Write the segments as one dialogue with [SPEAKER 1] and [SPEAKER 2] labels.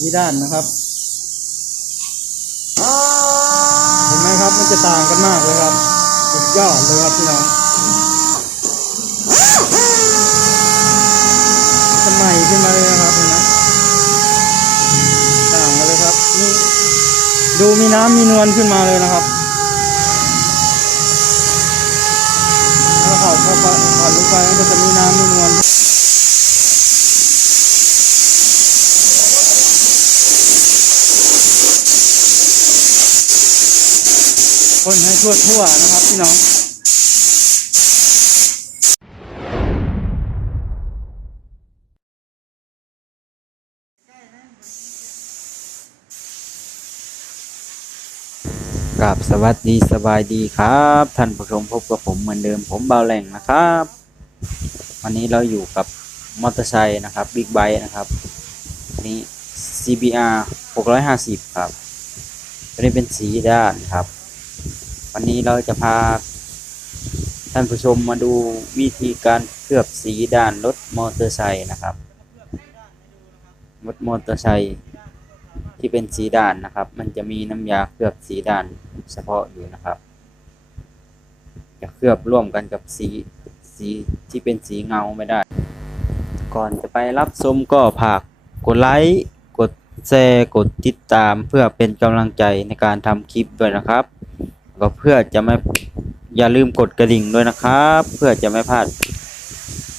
[SPEAKER 1] นี่ด้านนะครับเห็นไหมครับมันจะต่างกันมากเลยครับสุดยอดเลยครับพี่น้องจะใหม่ขึ้นมาเลยนะครับเห็นไหมต่างกันเลยครับนี่ดูมีน้ำมีนวลขึ้นมาเลยนะครับถ้าเขาเข้าไปผ่านลูกไปมันก็จะมีน้ำมีนวล คนให้ทั่วทั่วนะครับพี่น้อง
[SPEAKER 2] กับสวัสดีสบายดีครับ ท่านผู้ชมพบกับผมเหมือนเดิมผมเบาแหล่งนะครับ วันนี้เราอยู่กับมอเตอร์ไซค์นะครับบิ๊กไบค์นะครับนนี้ CBR 650 ครับตัวนี้เป็นสีด้านครับ วันนี้เราจะพาท่านผู้ชมมาดูวิธีการเคลือบสีด้านรถมอเตอร์ไซค์นะครับรถมอเตอร์ไซค์ที่เป็นสีด่านนะครับ มันจะมีน้ำยาเคลือบสีด่านเฉพาะอยู่นะครับ จะเคลือบร่วมกันกับสีสีที่เป็นสีเงาไม่ได้ ก่อนจะไปรับชมก็ฝากกดไลค์กดแชร์กดติดตามเพื่อเป็นกำลังใจในการทำคลิปด้วยนะครับ ก็เพื่อจะไม่อย่าลืมกดกระดิ่งด้วยนะครับ เพื่อจะไม่พลาด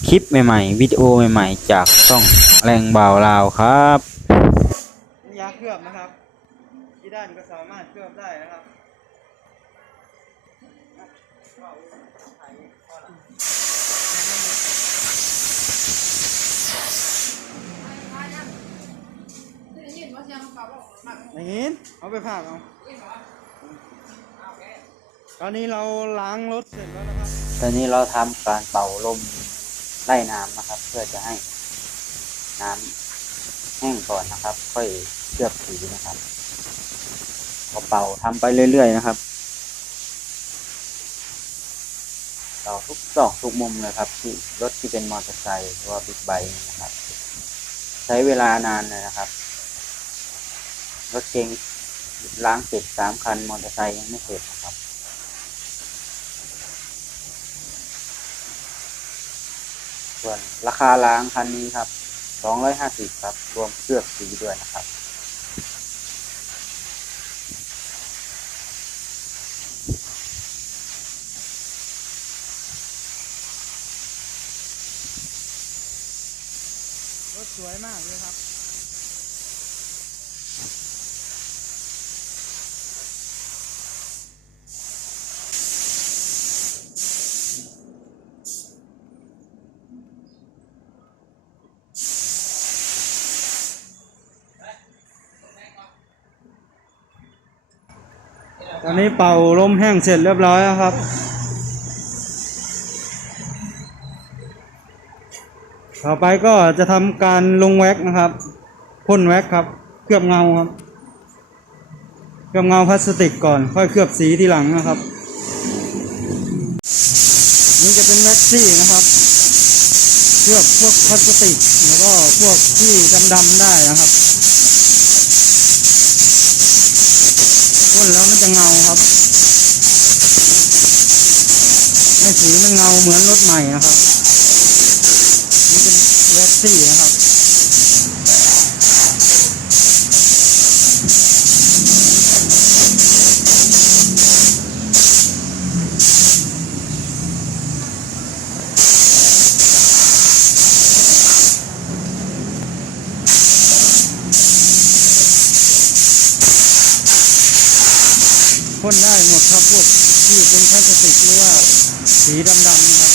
[SPEAKER 2] คลิปใหม่ๆวิดีโอใหม่ๆ จากช่องแรงบ่าวลาวครับ
[SPEAKER 1] น้ำยาเคลือบนะครับ ที่ด้านก็สามารถเคลือบได้นะครับไม่เห็นเอาไปผักเอา ตอนนี้เราล้างรถเสร็จแล้วนะครับ
[SPEAKER 2] ตอนนี้เราทำการเป่าลมไล่น้ำนะครับ เพื่อจะให้น้ำแห้งก่อนนะครับ ค่อยเคลือบสีนะครับพอเป่าทำไปเรื่อยๆนะครับเป่าทุกซอกทุกมุมเลยครับ ที่รถที่เป็นมอเตอร์ไซค์หรือว่าบิ๊กไบค์นะครับ ใช้เวลานานเลยนะครับ รถเก๋งล้างเสร็จสามคันมอเตอร์ไซค์ยังไม่เสร็จนะครับ ส่วนราคาล้างคันนี้ครับ250ครับ รวมเคลือบสีด้วยนะครับ
[SPEAKER 1] รถสวยมากเลยครับ ตอนนี้เป่าลมแห้งเสร็จเรียบร้อยแล้วครับ ต่อไปก็จะทำการลงแว็กนะครับ พ่นแว็กครับเคลือบเงาครับเคลือบเงาพลาสติกก่อน ค่อยเคลือบสีทีหลังนะครับ นี่จะเป็นแว็กซี่นะครับ เคลือบพวกพลาสติกแล้วก็พวกที่ดำๆได้นะครับ พ่นแล้วมันจะเงาครับไอ้สีมันเงาเหมือนรถใหม่นะครับ มันเป็นแว็กซี่นะครับ พ่นได้หมดครับพวกที่เป็นพลาสติกหรือว่าสีดำๆนะครับ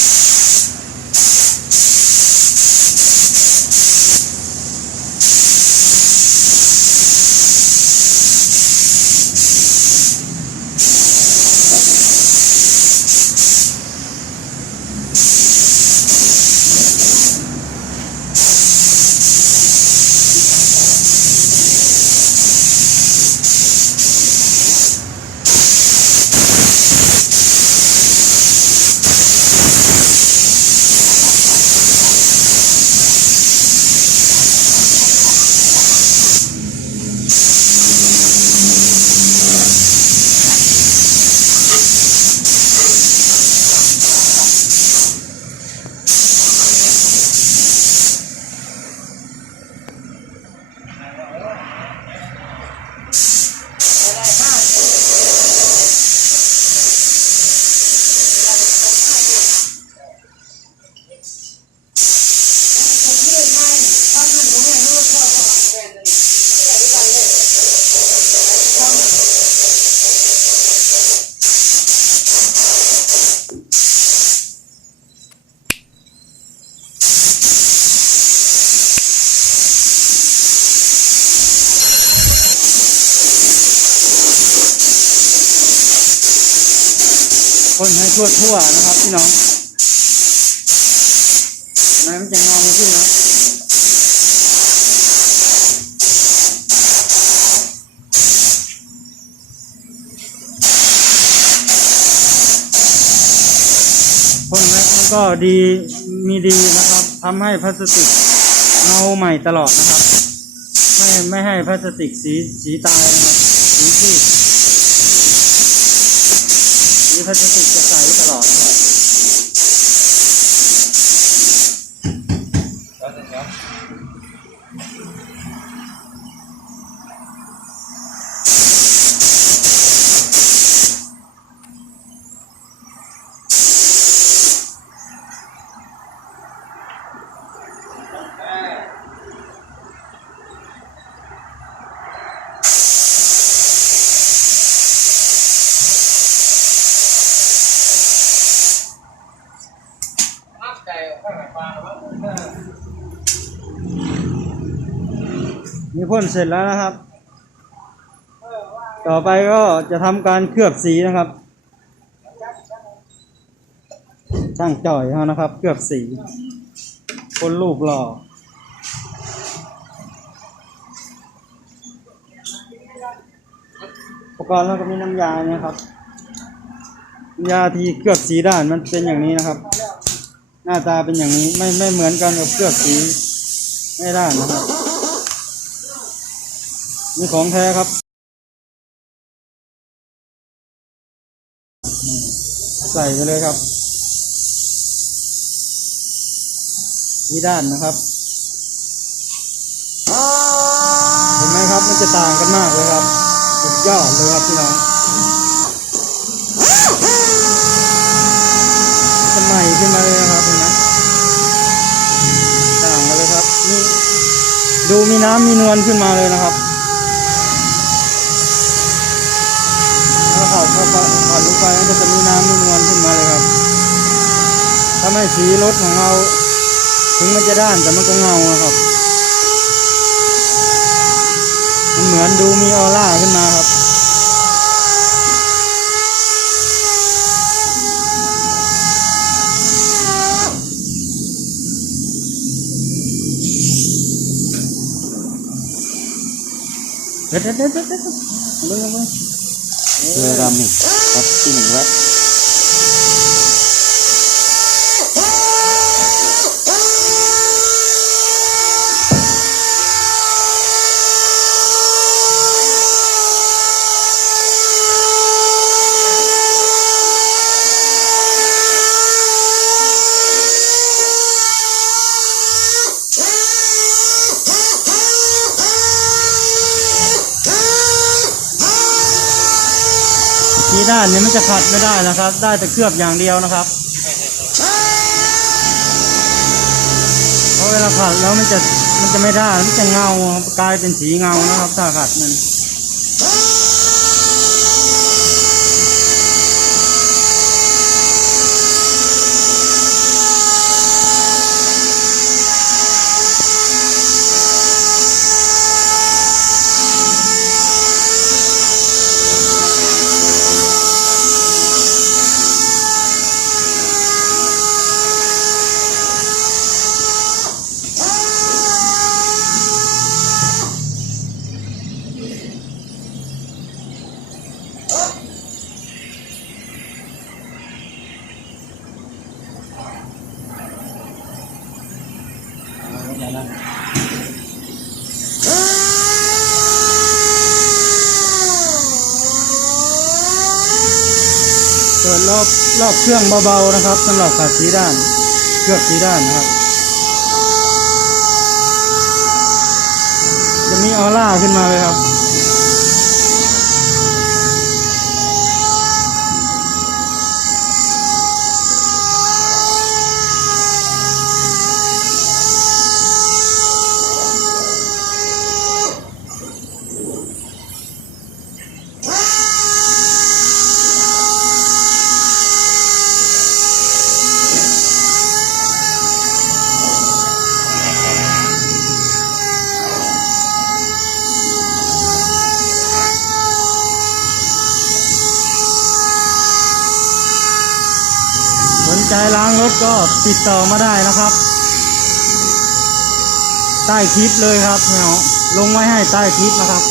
[SPEAKER 1] ทั่วทั่วนะครับพี่น้องนมันจะเงาขึ้นนะพ่นแว็กมันก็ดีมีดีนะครับทำให้พลาสติกเงาใหม่ตลอดนะครับ ไม่ไม่ให้พลาสติกสีสีตายนะครับสีซีด สีพลาสติกจะใสตลอดนะครับีพ่นเสร็จแล้วนะครับ ต่อไปก็จะทำการเคลือบสีนะครับช่างจ่อยเขานะครับ เคลือบสีพ่นรูปหล่ออุปกรณ์แล้วก็มีน้ำยาเนี่ยครับ ยาที่เคลือบสีด้านมันเป็นอย่างนี้นะครับ หน้าตาเป็นอย่างนี้ไม่ไม่เหมือนกันกับเคลือบสีไม่ด้านนะครับ นี่ของแท้ครับ ใส่ไปเลยครับนี่ด้านนะครับ เห็นไหมครับมันจะต่างกันมากเลยครับสุดยอดเลยครับพี่น้องจะใหม่ขึ้นมาเลยนะครับเห็นไหมต่างกันเลยครับนี่ดูมีน้ำมีนวลขึ้นมาเลยนะครับ ถ้าเขาเข้าไปผ่านลูกไฟมันก็จะมีน้ำมีนวลขึ้นมาเลยครับ ถ้สีรถของเรา ถึงมันจะด้านแต่มันก็เงาอะครับ มันเหมือนดูมีออร่าขึ้นมาครับเด็ดเด็ดเด็ดเด็ดเด็ดเอาเลยเอาเลย
[SPEAKER 2] เซรามิกคัตติ้งแว็ก
[SPEAKER 1] สีด้านเนี่ยมันจะขัดไม่ได้นะครับ ได้แต่เคลือบอย่างเดียวนะครับเพราะเวลาขัดแล้วมันจะมันจะไม่ได้มันจะเงากลายเป็นสีเงานะครับ ถ้าขัดมัน เปิดรอบรอบเครื่องเบาๆนะครับสำหรับขัดสีด้านเคลือบสีด้านนะครับ จะมีออร่าขึ้นมาเลยครับ ใจล้างรถก็ติดต่อมาได้นะครับ ใต้คลิปเลยครับเนี่ยลงไว้ให้ใต้คลิปนะครับ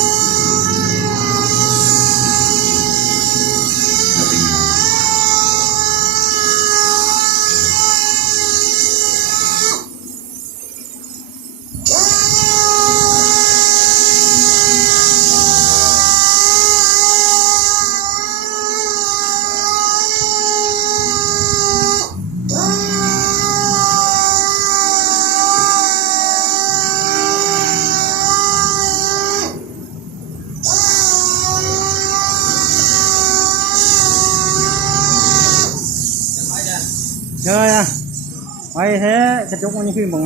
[SPEAKER 1] กระจกมันนี่คือบ่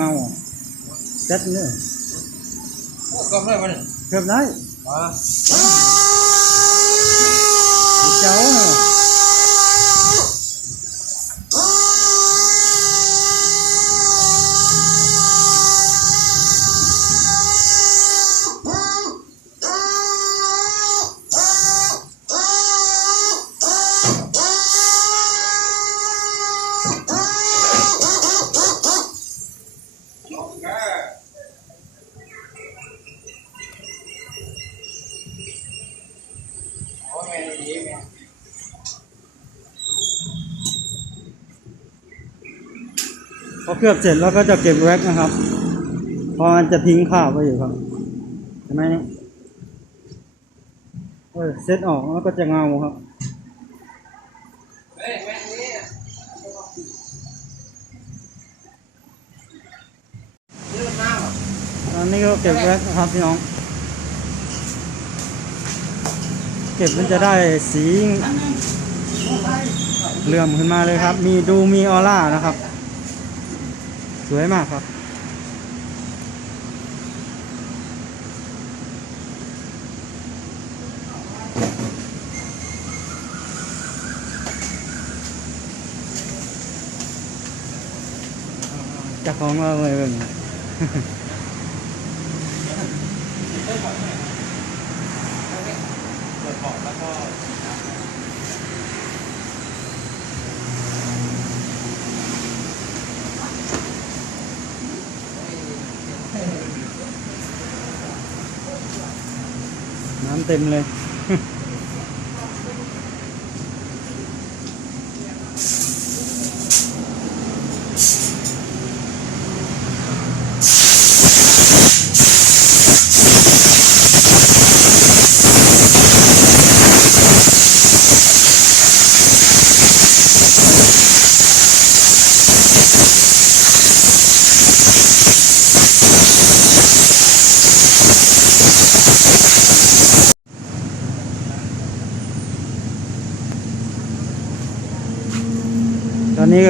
[SPEAKER 1] เลือบเสร็จแล้วก็จะเก็บแว็กนะครับ เพอมันจะทิ้งคราบไว้อยู่ครับใช่ไหมเนี่ยเซ็ตออกแล้วก็จะเงาครับ
[SPEAKER 3] เฮ้ยแม่นี่
[SPEAKER 1] ตอนนี้ก็เก็บแว็กนะครับพี่น้อง เก็บมันจะได้สีเหลื่อมขึ้นมาเลยครับ มีดูมีออร่านะครับ วยมากครับ จะของเราเลยแบบนี้ เต็มเลย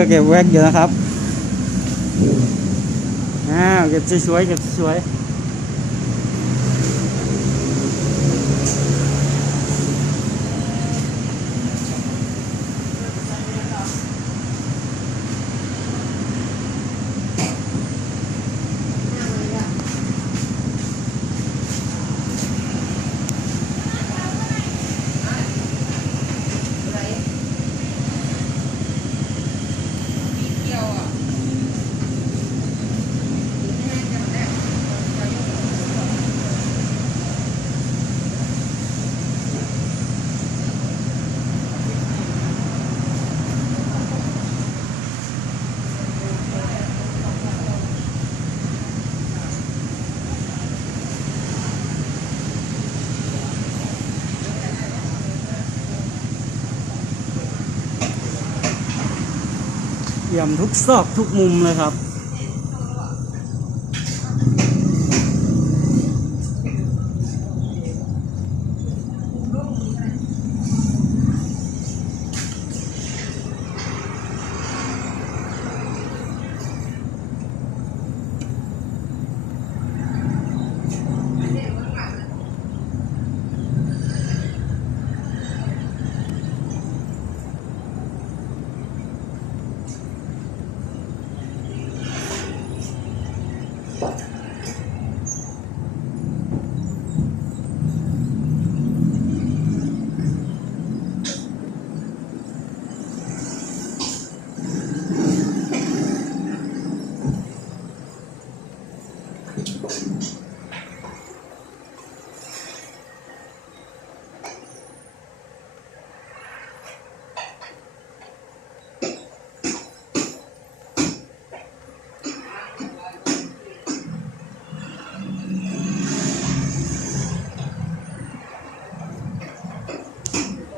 [SPEAKER 1] เก็บแว็กอยู่นะครับอ้าวเก็บสวยๆเก็บสวย เยี่ยมทุกซอกทุกมุมเลยครับ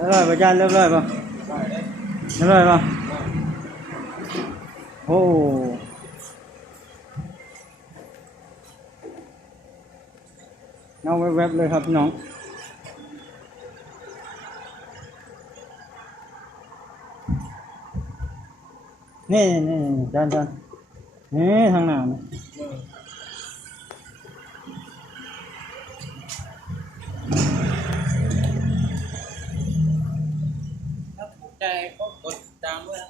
[SPEAKER 1] รียบร้อยป่ะจานเรียบร้อยป่ะเรียบร้อยป่ะโอ้เงาแวบๆเลยครับน้องนี่นี่นี่จานจานนี่ทางหน้านี่
[SPEAKER 3] ถ้าถูก ใจก็กดตามด้วยนะ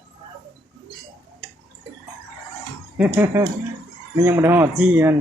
[SPEAKER 1] มันยังไม่ได้หอดที่มัน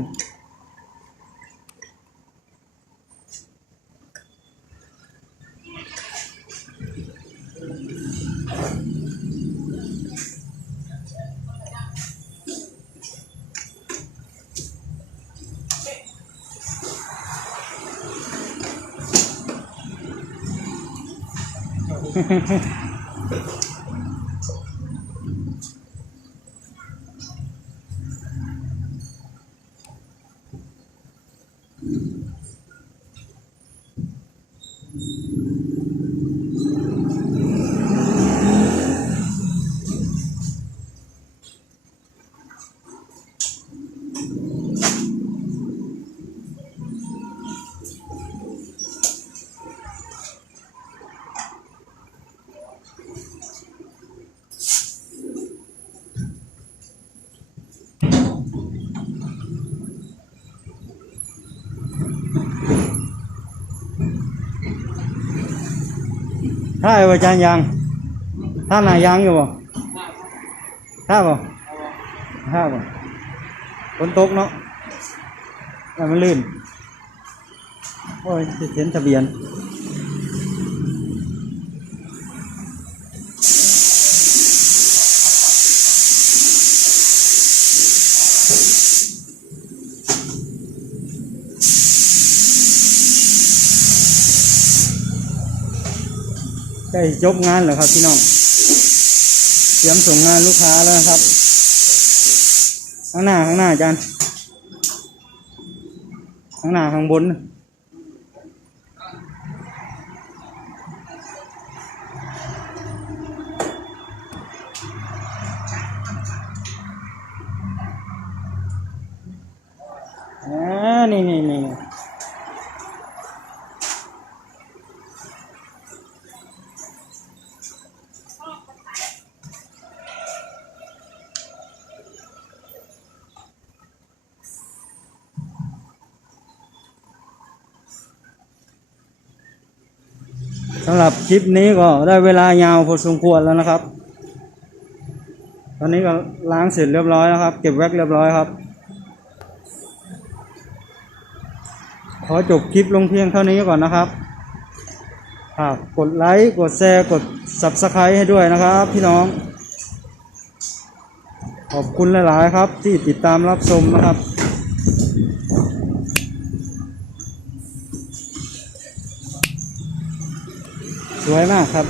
[SPEAKER 1] ถ้าอาจารย์ยังถ้าหนายังอยู่บ่ถ้าบ่ถ้าบ่ฝนตกเนาะแล้วมันลื่นโอ้ยเห็นทะเบียน ล้จบงานแล้วครับพี่น้อง เตรียมส่งงานลูกค้าแล้วนะครับ ข้างหน้าข้างหน้าอาจารย์ ข้างหน้าข้างบนน่ะอ่านี่นี่นี่ สำห รับคลิปนี้ก็ได้เวลายาวพอสมควรแล้วนะครับ ตอนนี้ก็ล้างเสร็จเรียบร้อยแล้วครับ เก็บแว็กเรียบร้อยครับ ขอจบคลิปลงเพียงเท่านี้ก่อนนะครับฝากกดไลค์กดแชร์กด subscribe ให้ด้วยนะครับ พี่น้อง ขอบคุณหลาย ๆ ครับที่ติดตามรับชมนะครับ สวยมากครับ